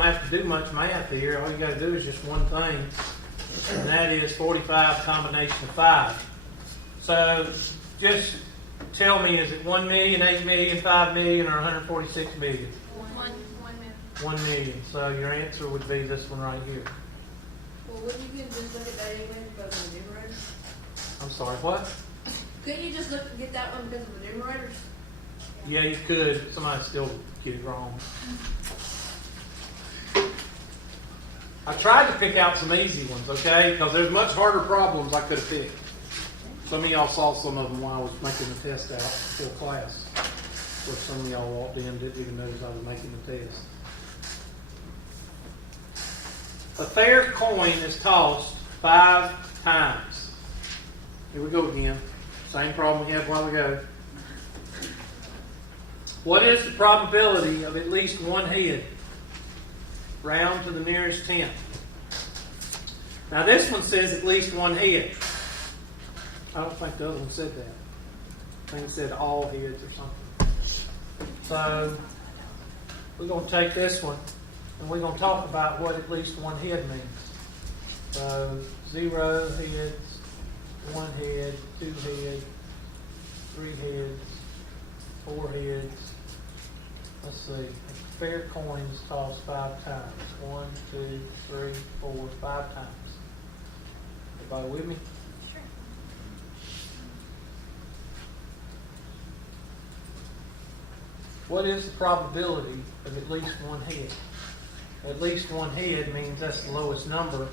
don't have to do much math here. All you got to do is just one thing, and that is 45 combination of 5. So just tell me, is it 1 million, 8 million, 5 million, or 146 million? 1 million. 1 million. So your answer would be this one right here. Well, wouldn't you just look at that anyway because of the numerators? I'm sorry, what? Couldn't you just look and get that one because of the numerators? Yeah, you could. Somebody still get it wrong. I tried to pick out some easy ones, okay? Because there's much harder problems I could have picked. Some of y'all saw some of them while I was making the test out before class. Or some of y'all walked in and didn't even notice I was making the test. A fair coin is tossed 5 times. Here we go again. Same problem we had a while ago. What is the probability of at least one head? Round to the nearest tenth. Now this one says at least one head. I don't think the other one said that. I think it said all heads or something. So we're going to take this one and we're going to talk about what at least one head means. So 0 heads, 1 head, 2 heads, 3 heads, 4 heads. Let's see. A fair coin is tossed 5 times. 1, 2, 3, 4, 5 times. Everybody with me? Sure. What is the probability of at least one head? At least one head means that's the lowest number.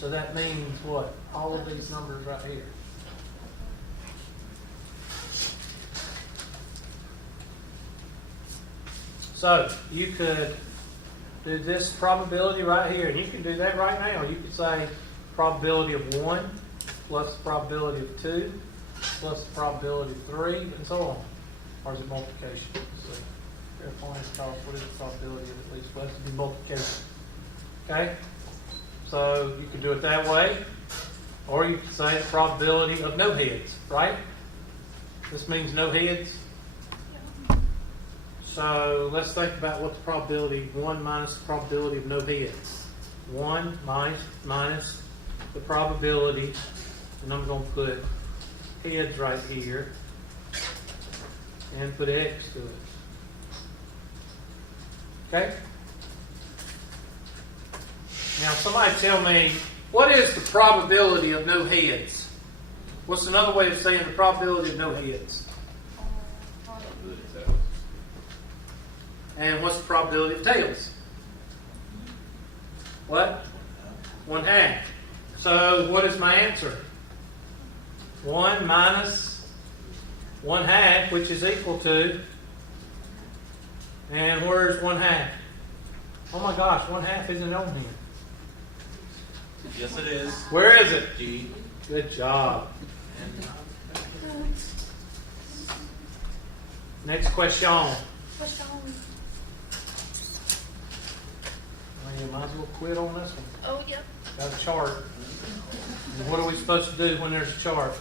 So that means what? All of these numbers right here. So you could do this probability right here, and you can do that right now. You could say probability of 1 plus the probability of 2 plus the probability of 3, and so on. Or is it multiplication? So fair coin is tossed. What is the probability of at least? Well, it has to be multiplication. Okay? So you could do it that way, or you could say the probability of no heads, right? This means no heads. So let's think about what the probability, 1 minus the probability of no heads. 1 minus the probability, and I'm going to put heads right here, and put X to it. Okay? Now somebody tell me, what is the probability of no heads? What's another way of saying the probability of no heads? And what's the probability of tails? What? 1/2. So what is my answer? 1 minus 1/2, which is equal to, and where's 1/2? Oh my gosh, 1/2 isn't on here. Yes, it is. Where is it? D. Good job. Next question. Question. Well, you might as well quit on this one. Oh, yep. Got a chart. And what are we supposed to do when there's a chart?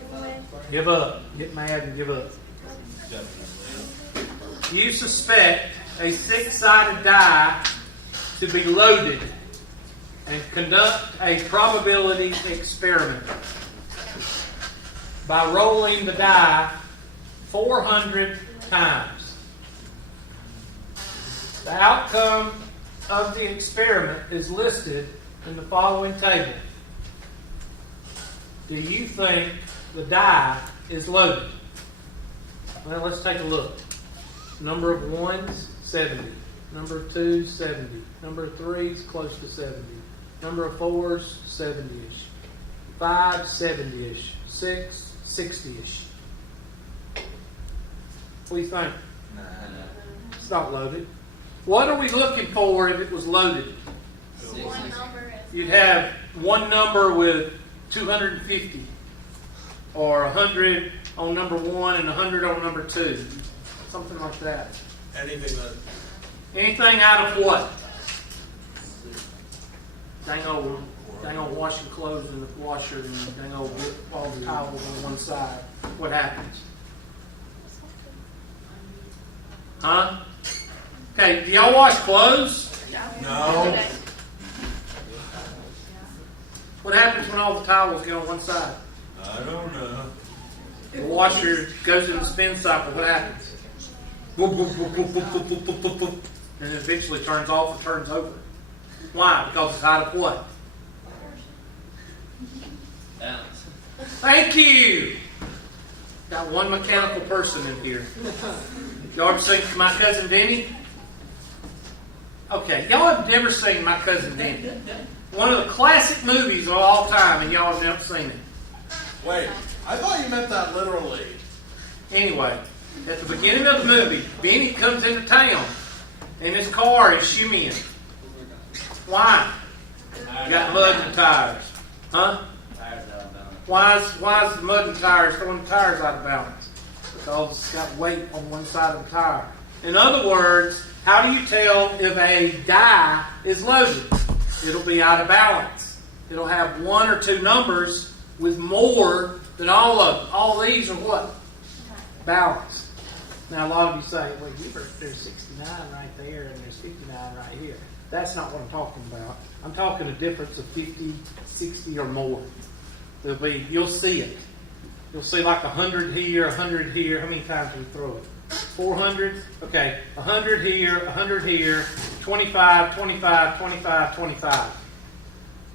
Giveaway. Give up. Get mad and give up. Definitely. You suspect a 6-sided die to be loaded and conduct a probability experiment by rolling the die 400 times. The outcome of the experiment is listed in the following table. Do you think the die is loaded? Well, let's take a look. Number of 1s, 70. Number of 2s, 70. Number of 3s, close to 70. Number of 4s, 70-ish. 5, 70-ish. 6, 60-ish. What do you think? It's not loaded. What are we looking for if it was loaded? One number is You'd have one number with 250, or 100 on number 1 and 100 on number 2. Something like that. Anything that Anything out of what? Dang old washing clothes in the washer and dang old all the towels on one side. What happens? Huh? Okay, do y'all wash clothes? No. What happens when all the towels get on one side? I don't know. The washer goes in the spin cycle. What happens? Boop, boop, boop, boop, boop, boop, boop, boop, boop, boop. And it eventually turns off or turns over. Why? Because it's out of what? Balance. Thank you. Got one mechanical person in here. Y'all ever seen My Cousin Vinny? Okay, y'all have never seen My Cousin Vinny. One of the classic movies of all time, and y'all have never seen it. Wait, I thought you meant that literally. Anyway, at the beginning of the movie, Vinny comes into town, and his car is shimmying. Why? Got mud in the tires. Huh? Tires out of balance. Why is the mud in the tires throwing the tires out of balance? Because it's got weight on one side of the tire. In other words, how do you tell if a die is loaded? It'll be out of balance. It'll have one or two numbers with more than all of them. All these are what? Balanced. Now, a lot of you say, well, there's 69 right there and there's 59 right here. That's not what I'm talking about. I'm talking a difference of 50, 60 or more. You'll see it. You'll see like 100 here, 100 here. How many times do we throw it? 400? Okay, 100 here, 100 here, 25, 25, 25, 25.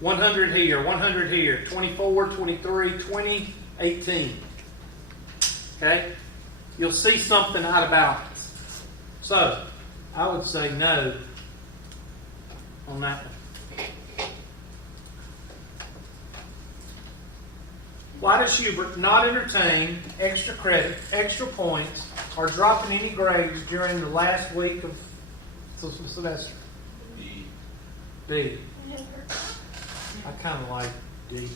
100 here, 100 here, 24, 23, 20, 18. Okay? You'll see something out of balance. So, I would say no on that one. Why does Hubert not entertain extra credit, extra points, or dropping any grades during the last week of the semester? D. I kind of like D.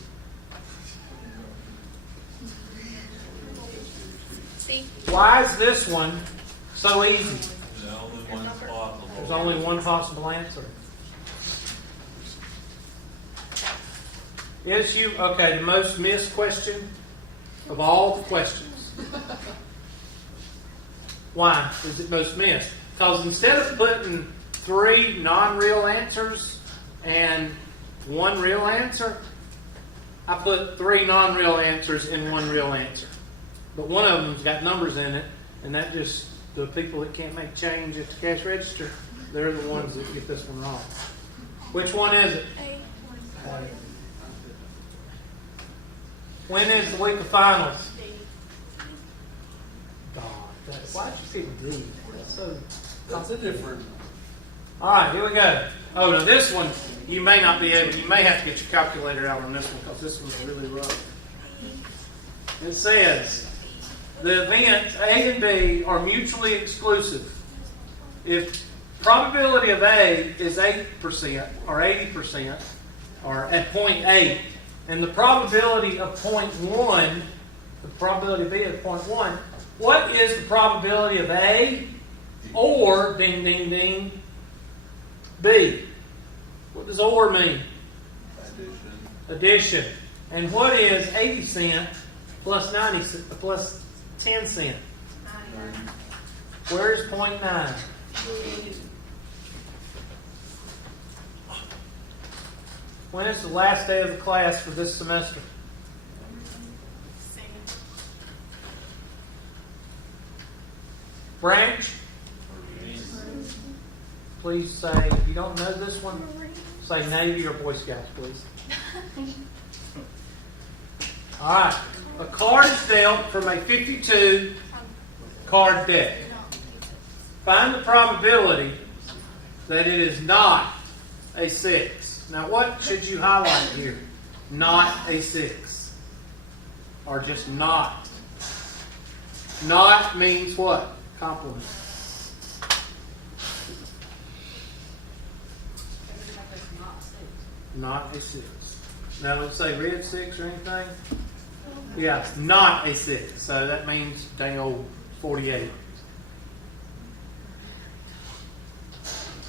C. Why is this one so easy? The only one's possible. There's only one possible answer. Is you okay? The most missed question of all the questions. Why is it most missed? Because instead of putting 3 non-real answers and 1 real answer, I put 3 non-real answers and 1 real answer. But one of them's got numbers in it, and that just the people that can't make change at the cash register, they're the ones that get this one wrong. Which one is it? A. When is the week of finals? God, why'd you pick D? That's so. That's a different. All right, here we go. Oh, now this one you may not be able. You may have to get your calculator out on this one because this one's really rough. It says the events A and B are mutually exclusive. If probability of A is 8% or 80% or at 0.8, and the probability of 0.1, the probability of B is 0.1, what is the probability of A or ding ding ding B? What does OR mean? Addition. And what is 80 cent plus 90 cent, plus 10 cent? Where is 0.9? When is the last day of the class for this semester? C. Branch? Please say, if you don't know this one, say Navy or Boy Scouts, please. All right. A card is dealt from a 52 card deck. Find the probability that it is not a 6. Now, what should you highlight here? Not a 6. Or just not. Not means what? Complement. Not a 6. Now, don't say red 6 or anything. Yeah, it's not a 6. So that means dang old 48.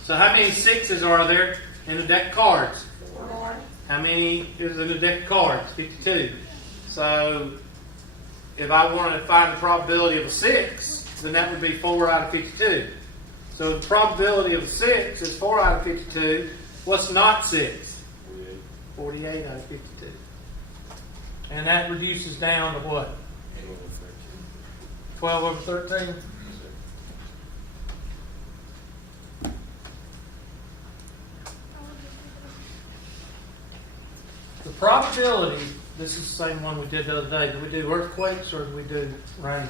So how many 6s are there in a deck of cards? 4. How many is in a deck of cards? 52. So if I wanted to find the probability of a 6, then that would be 4 out of 52. So the probability of 6 is 4 out of 52. What's not 6? 48 out of 52. And that reduces down to what? 12 over 13? The probability, this is the same one we did the other day. Do we do earthquakes or do we do rain?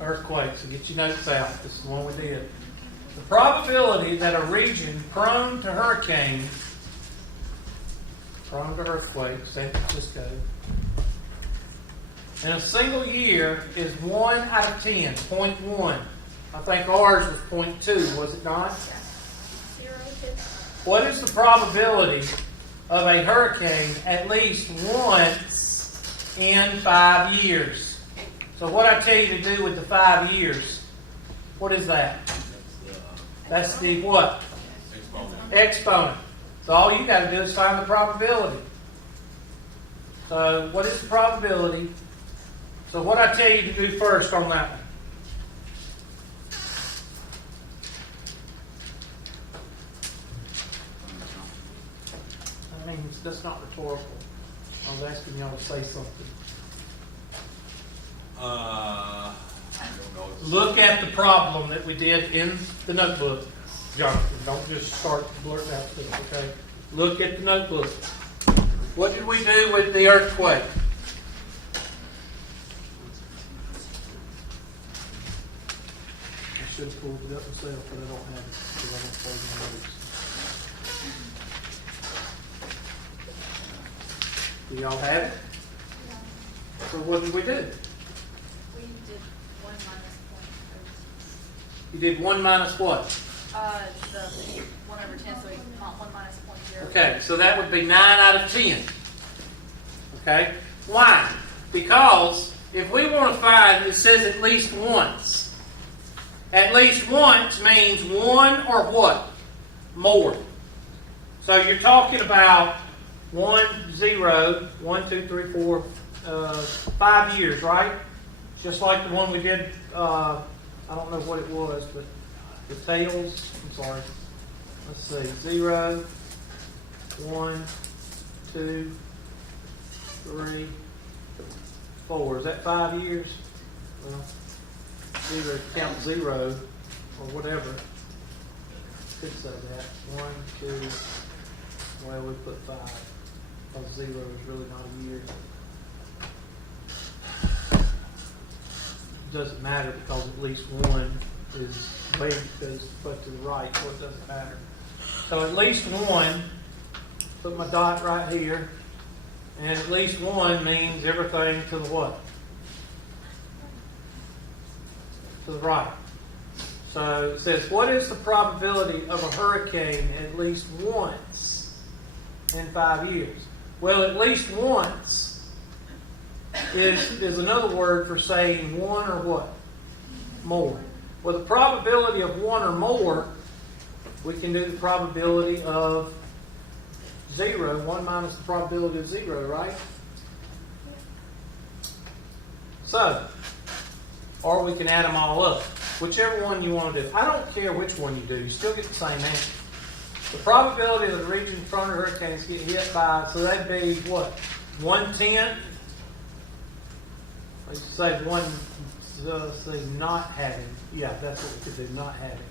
Earthquakes. So get your notes out. This is the one we did. The probability that a region prone to hurricanes, prone to earthquakes, San Francisco, in a single year is 1 out of 10, 0.1. I think ours was 0.2, was it not? 0 to What is the probability of a hurricane at least once in 5 years? So what I tell you to do with the 5 years, what is that? That's the what? Exponent. So all you got to do is find the probability. So what is the probability? So what I tell you to do first on that one? I mean, that's not rhetorical. I was asking y'all to say something. I don't know. Look at the problem that we did in the notebook, Jonathan. Don't just start blurting out stuff, okay? Look at the notebook. What did we do with the earthquake? I should have pulled it up myself, but I don't have it because I don't play my notes. Do y'all have it? So what did we do? We did 1 minus You did 1 minus what? the 1 over 10, so we want 1 minus 0.0. Okay, so that would be 9 out of 10. Okay? Why? Because if we want to find, it says at least once. At least once means 1 or what? More. So you're talking about 1, 0, 1, 2, 3, 4, 5 years, right? Just like the one we did, I don't know what it was, but the tails, I'm sorry. Let's see, 0, 1, 2, 3, 4. Is that 5 years? Well, either count 0 or whatever. Could say that. 1, 2, well, we put 5. Because 0 is really not a year. It doesn't matter because at least 1 is way goes but to the right, so it doesn't matter. So at least 1, put my dot right here, and at least 1 means everything to the what? To the right. So it says, what is the probability of a hurricane at least once in 5 years? Well, at least once is another word for saying 1 or what? More. Well, the probability of 1 or more, we can do the probability of 0, 1 minus the probability of 0, right? So, or we can add them all up. Whichever one you want to do. I don't care which one you do. You still get the same answer. The probability of the region prone to hurricanes get hit by, so that'd be what? 1/10? Let's say say not having. Yeah, that's what we could do, not having.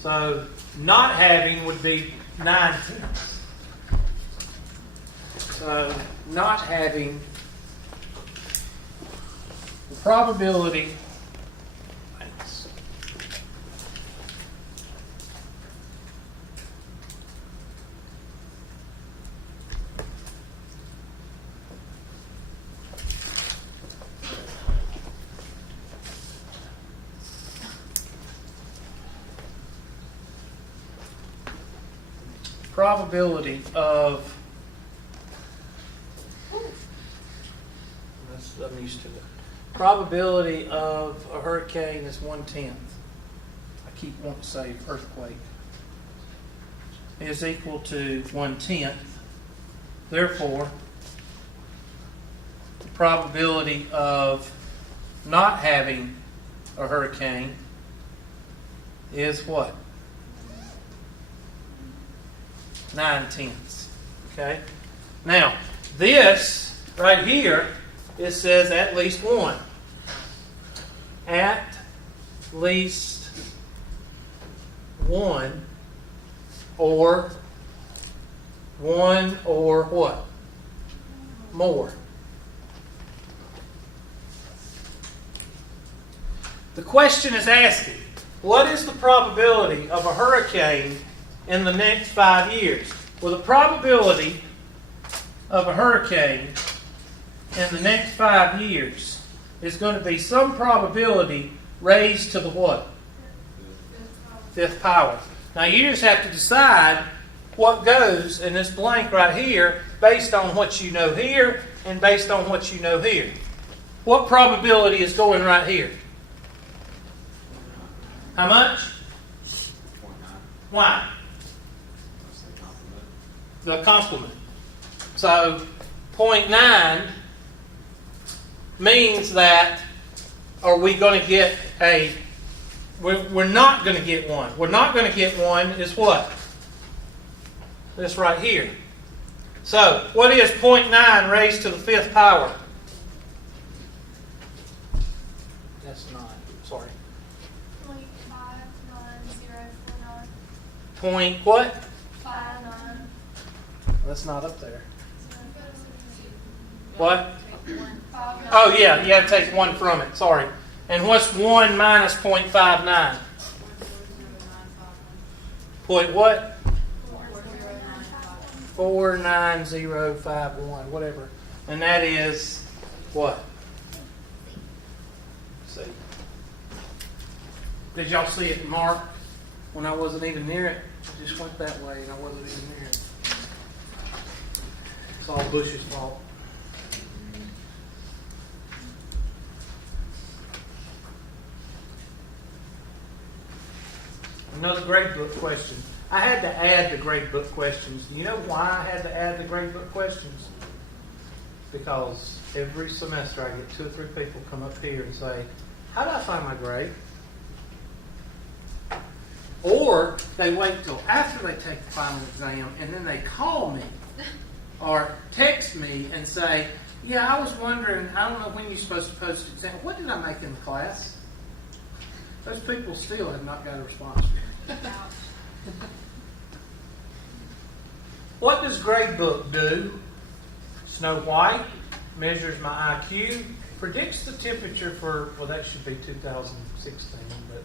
So not having would be 9/10. So not having, the probability, probability of, I'm used to it. Probability of a hurricane is 1/10. I keep wanting to say earthquake. Is equal to 1/10. Therefore, the probability of not having a hurricane is what? 9/10. Okay? Now, this right here, it says at least one. At least one, or what? More. The question is asking, what is the probability of a hurricane in the next 5 years? Well, the probability of a hurricane in the next 5 years is going to be some probability raised to the what? Fifth power. Now you just have to decide what goes in this blank right here based on what you know here and based on what you know here. What probability is going right here? How much? 0.9. Why? That's the complement. The complement. So 0.9 means that are we going to get a... We're not going to get one. We're not going to get one is what? This right here. So, what is 0.9 raised to the fifth power? That's 9. Sorry. 0.59049. Point what? 59. That's not up there. What? 59. Oh, yeah. You have to take 1 from it. Sorry. And what's 1 minus 0.59? Point what? 49051, whatever. And that is what? See. Did y'all see it marked when I wasn't even near it? It just went that way and I wasn't even near it. It's all Bush's fault. Another grade book question. I had to add the grade book questions. Do you know why I had to add the grade book questions? Because every semester I get 2 or 3 people come up here and say, how do I find my grade? Or they wait till after they take the final exam and then they call me or text me and say, yeah, I was wondering, I don't know when you're supposed to post the exam. What did I make in the class? Those people still have not got a response. What does gradebook do? Snow White measures my IQ, predicts the temperature for, well, that should be 2016, but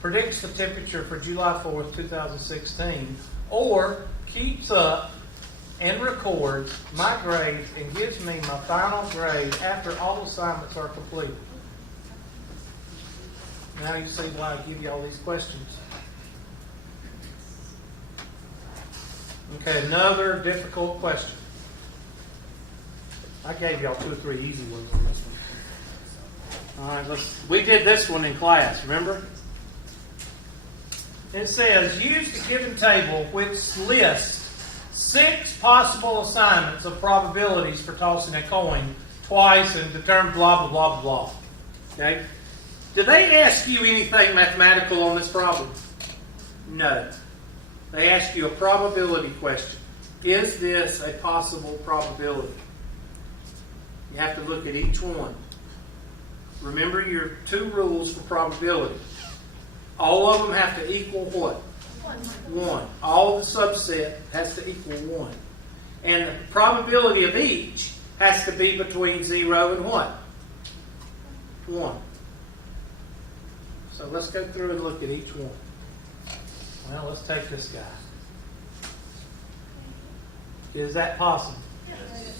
predicts the temperature for July 4th, 2016, or keeps up and records my grades and gives me my final grade after all assignments are completed. Now you see why I give you all these questions. Okay, another difficult question. I gave y'all 2 or 3 easy ones on this one. All right, we did this one in class, remember? It says, use the given table which lists 6 possible assignments of probabilities for tossing a coin twice and determine blah, blah, blah, blah. Okay? Did they ask you anything mathematical on this problem? No. They ask you a probability question. Is this a possible probability? You have to look at each one. Remember your 2 rules for probability. All of them have to equal what? 1. All the subset has to equal 1. And the probability of each has to be between 0 and what? 1. So let's go through and look at each one. Well, let's take this guy. Is that possible?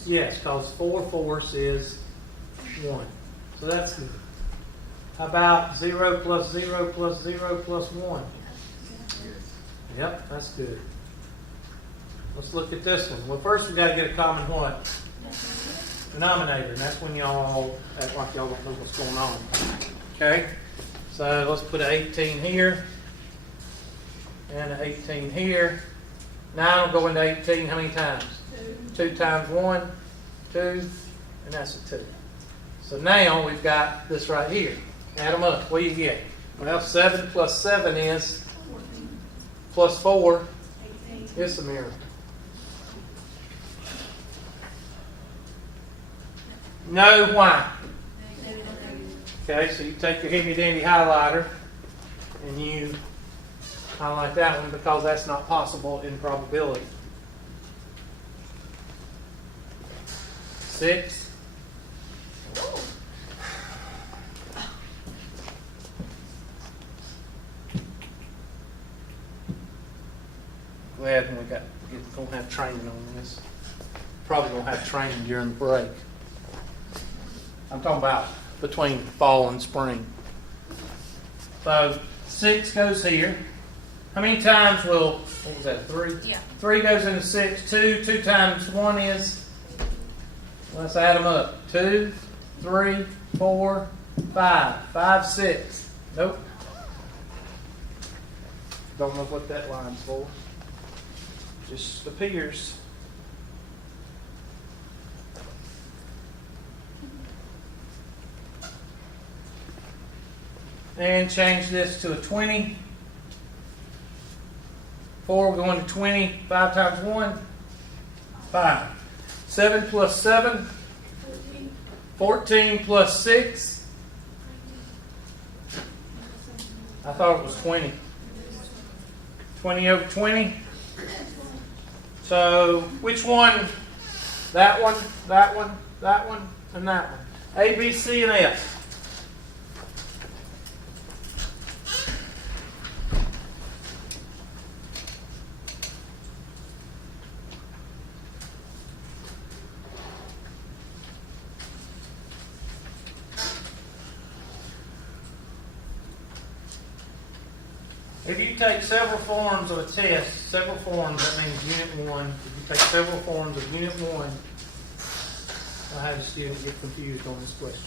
Yes, because 4 fourths is 1. So that's good. How about 0 plus 0 plus 0 plus 1? Yep, that's good. Let's look at this one. Well, first we've got to get a common what? Denominator. And that's when y'all act like y'all don't know what's going on. Okay? So let's put an 18 here. And an 18 here. 9 will go into 18 how many times? 2 times 1, 2, and that's a 2. So now we've got this right here. Add them up. What do you get? Well, 7 plus 7 is plus 4. It's a miracle. No, why? Okay, so you take your handy dandy highlighter and you highlight that one because that's not possible in probability. 6. Glad when we gonna have training on this. Probably gonna have training during the break. I'm talking about between fall and spring. So 6 goes here. How many times will, what was that, 3? Yeah. 3 goes into 6. 2 times 1 is, let's add them up. 2, 3, 4, 5. 5, 6. Nope. Don't know what that line's for. Just appears. And change this to a 20. 4, we're going to 20. 5 times 1, 5. 7 plus 7, 14 plus 6. I thought it was 20. 20 over 20. So, which one? That one, that one, that one, and that one. A, B, C, and F. If you take several forms of a test, several forms, that means Unit 1. If you take several forms of Unit 1, I'll have the student get confused on this question.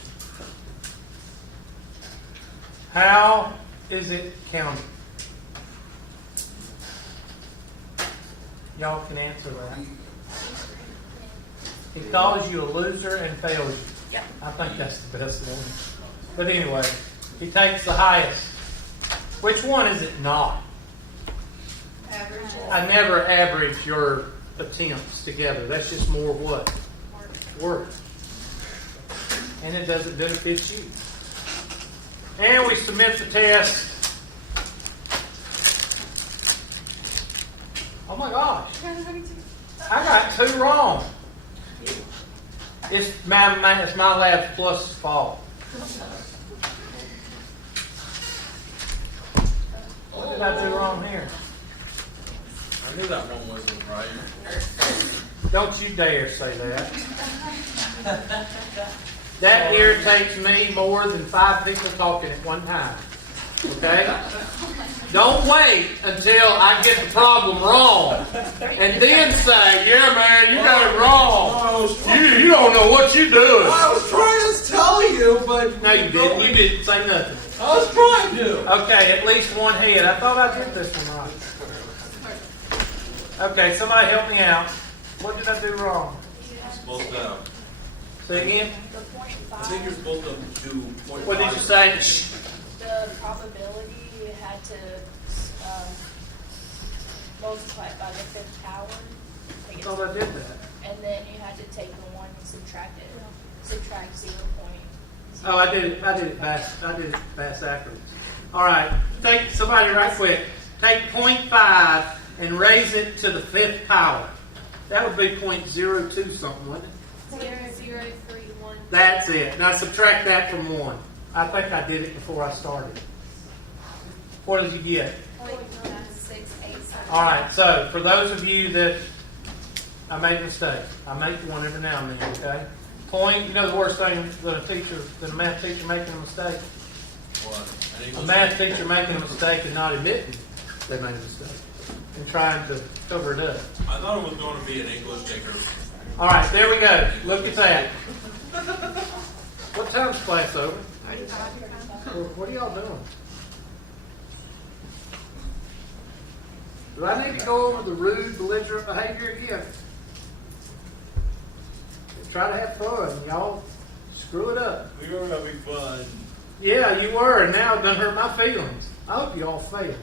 How is it counted? Y'all can answer that. He calls you a loser and fails you. Yeah. I think that's the best one. But anyway, he takes the highest. Which one is it not? Average. I never average your attempts together. That's just more what? Work. And it doesn't benefit you. And we submit the test. Oh my gosh. I got 2 wrong. It's my lab's plus fault. What did I do wrong here? I knew that one wasn't right. Don't you dare say that. That irritates me more than 5 people talking at one time. Okay? Don't wait until I get the problem wrong and then say, yeah, man, you got it wrong. You don't know what you're doing. I was trying to tell you, but No, you didn't. You didn't say nothing. I was trying to. Okay, at least one head. I thought I did this one right. Okay, somebody help me out. What did I do wrong? Supposed to. Say again. The point I think you're five, supposed to do 0.5. What did you say? Shh. the probability, you had to multiply it by the 5th power. I Take it- thought I did that. And then you had to take the 1 and subtract it. Subtract 0. Oh, I did it fast. I did it fast afterwards. All right. Take somebody right quick. Take 0.5 and raise it to the 5th power. That would be 0.02 something, wouldn't it? 0.031. That's it. Now subtract that from 1. I think I did it before I started. What did you get? 0.9687. All right. So for those of you that I made a mistake, I make one every now and then. Okay. Point. You know the worst thing than a math teacher making a mistake. What? A math teacher making a mistake and not admitting they made a mistake and trying to cover it up. I thought it was going to be an English ticker. All right, there we go. Look at that. What time's class over? What are y'all doing? Do I need to go over the rude, belligerent behavior again? Try to have fun. Y'all screw it up. We were having fun. Yeah, you were, and now it done hurt my feelings. I hope you all fail.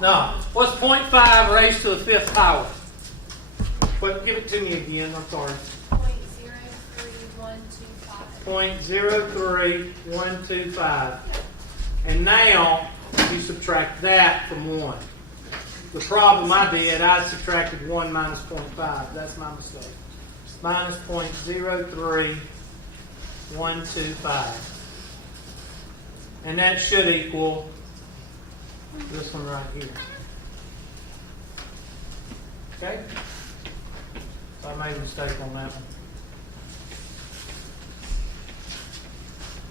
No. What's 0.5 raised to the fifth power? But give it to me again. I'm sorry. 0.03125. 0.03125. And now you subtract that from 1. The problem I did, I subtracted 1 minus 0.5. That's my mistake. Minus 0.03125. And that should equal this one right here. Okay? So I made a mistake on that one.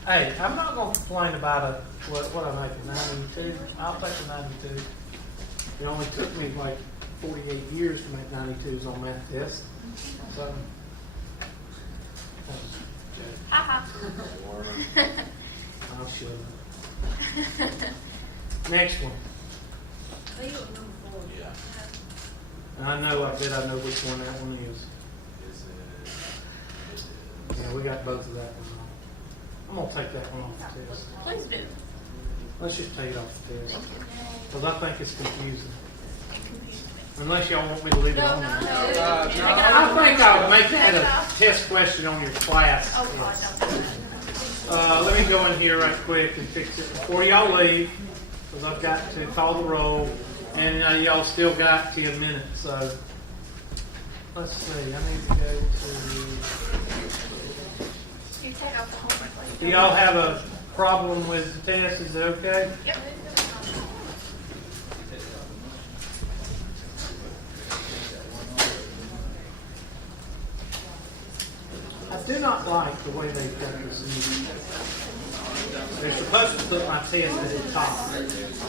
Hey, I'm not going to complain about what I make, a 92. I'll take a 92. It only took me like 48 years to make 92s on that test. So, Haha. I'll show you. Next one. Oh, you don't know before. Yeah. And I bet I know which one that one is. Is it? Yeah, we got both of that one off. I'm going to take that one off the test. Please do. Let's just take it off the test. Because I think it's confusing. It confused me. Unless y'all want me to leave it No, on no, there. no. I think I'll make that a test question on your class. Oh, God, test. don't do that. Let me go in here right quick and fix it before y'all leave, because I've got to call the roll, and y'all still got 10 minutes. So let's see. I need to go You take off the homework to. later. Do y'all have a problem with the test? Is it okay? Yep. I do not like the way they've got this in. They're supposed to put my test at the top.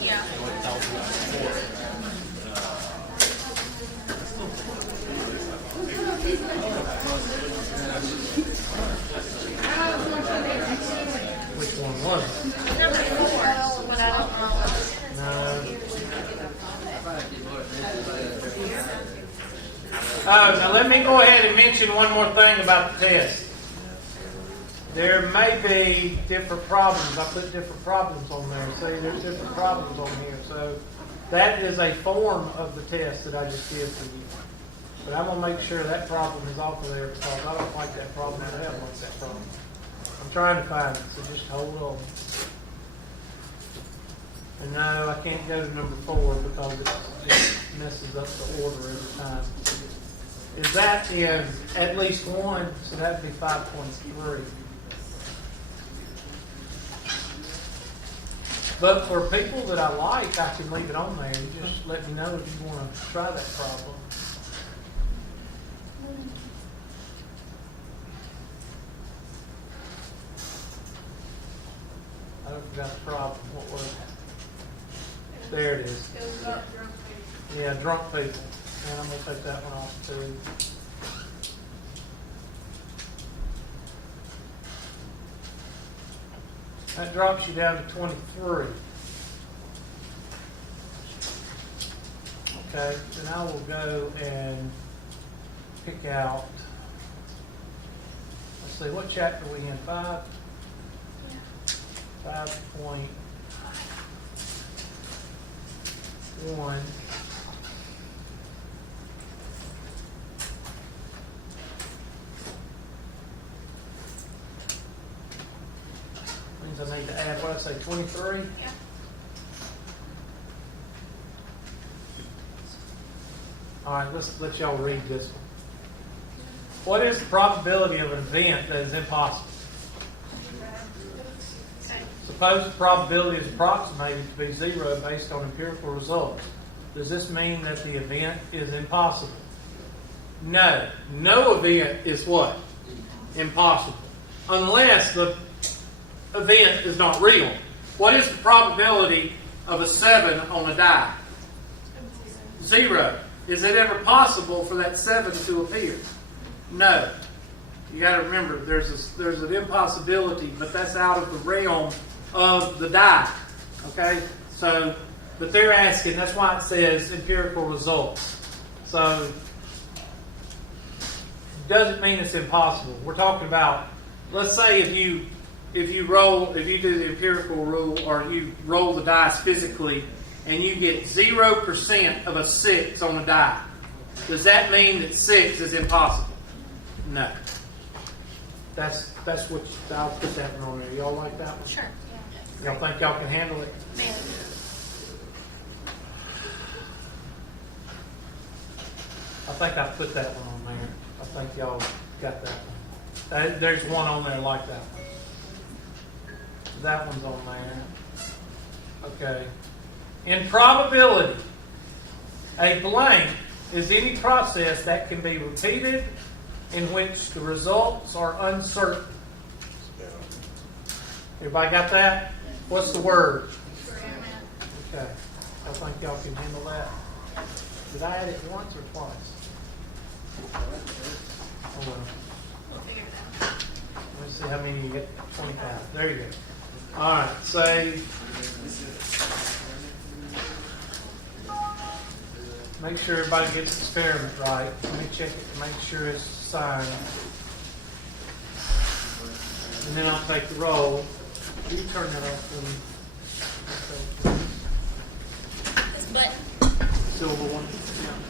Yeah. Which one was it? Number 4, but I don't know. No. Now let me go ahead and mention one more thing about the test. There may be different problems. I put different problems on there. See, there's different problems on here. So that is a form of the test that I just did for you. But I'm going to make sure that problem is off of there because I don't like that problem. I don't like that problem. I'm trying to find it, so just hold on. And no, I can't go to number 4 because it messes up the order every time. Is that in at least 1? So that would be 5.3. But for people that I like, I can leave it on there. You just let me know if you want to try that problem. I forgot the problem. What was it? There it is. It was about drunk people. Yeah, drunk people. And I'm going to take that one off too. That drops you down to 23. Okay, then I will go and pick out, let's see, what chapter are we in? 5? 5.1. Means I need to add, what did I say, 23? Yeah. All right, let's let y'all read this one. What is the probability of an event that is impossible? Okay. Suppose the probability is approximated to be 0 based on empirical results. Does this mean that the event is impossible? No. No event is what? Impossible. Unless the event is not real. What is the probability of a 7 on a die? 0. Is it ever possible for that 7 to appear? No. You got to remember, there's an impossibility, but that's out of the realm of the die. Okay? So, but they're asking, that's why it says empirical results. So, doesn't mean it's impossible. We're talking about, let's say if you if you do the empirical rule, or you roll the dice physically, and you get 0% of a 6 on a die, does that mean that 6 is impossible? No. That's what I'll put that one on there. Y'all like that one? Sure. Y'all think y'all can handle it? Man. I think I put that one on there. I think y'all got that one. There's one on there like that one. That one's on there. Okay. In probability, a blank is any process that can be repeated in which the results are uncertain. Everybody got that? What's the word? Okay. I think y'all can handle that. Did I add it once or twice? Oh, well. We'll figure it out. Let's see how many you get. 25. There you go. All right. Say. Make sure everybody gets the experiment right. Let me check it to make sure it's signed. And then I'll take the roll. You turn that off for me. This button. Silver one. Yeah.